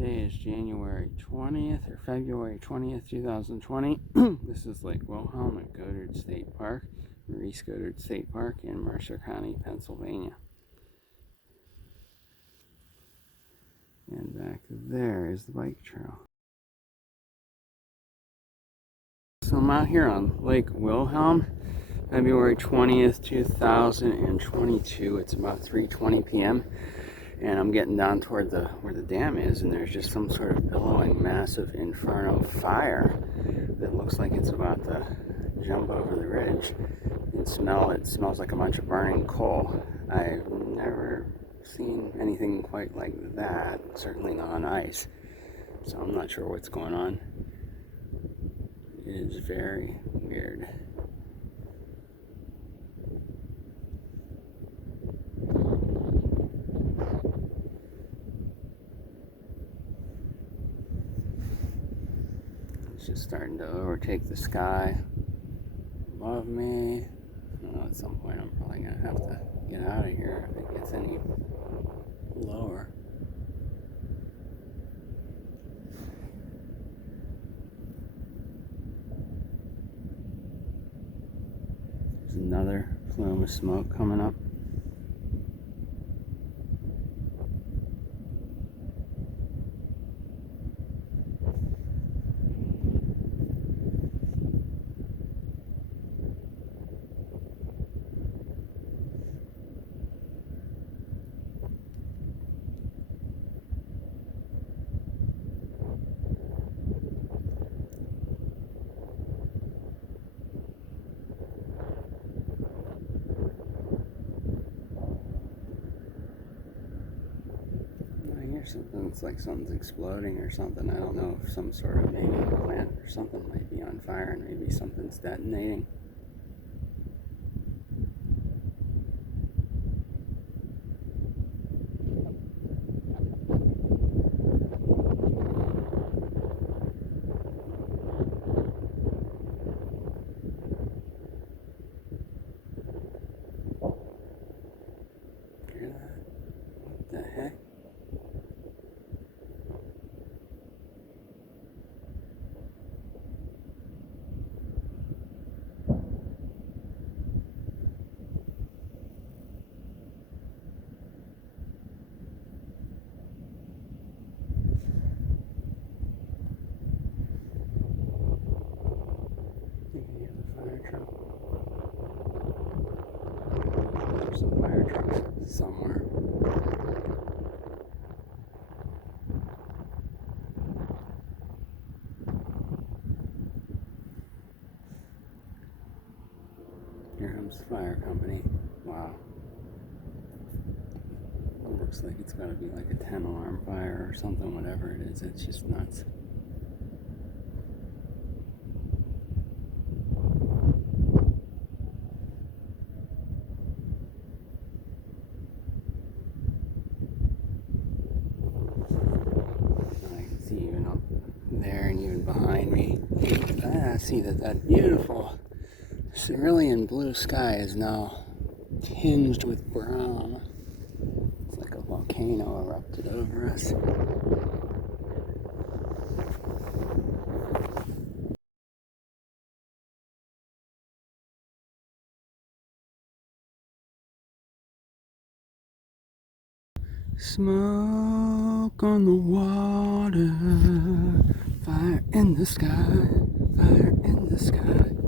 Today is January 20th or February 20th, 2020. This is Lake Wilhelm at Goddard State Park, Maurice Goddard State Park in Mercer County, Pennsylvania. And back there is the bike trail. So I'm out here on Lake Wilhelm, February 20th, 2022. It's about 3:20 p.m. and I'm getting down toward where the dam is, and there's just some sort of billowing, massive inferno fire that looks like it's about to jump over the ridge. And it smells like a bunch of burning coal. I've never seen anything quite like that, certainly not on ice. So I'm not sure what's going on. It is very weird. It's just starting to overtake the sky above me. I don't know, at some point I'm probably going to have to get out of here if it gets any lower. There's another plume of smoke coming up. Something looks like something's exploding or something. I don't know if some sort of maybe plant or something might be on fire and maybe something's detonating. Hear that? What the heck? You can hear the fire truck. There's some fire trucks somewhere. Here comes the fire company. Wow. It looks like it's got to be like a 10-alarm fire or something, whatever it is. It's just nuts. I can see even up there and even behind me. I see that beautiful cerulean blue sky is now tinged with brown. It's like a volcano erupted over us. Smoke on the water, fire in the sky, fire in the sky.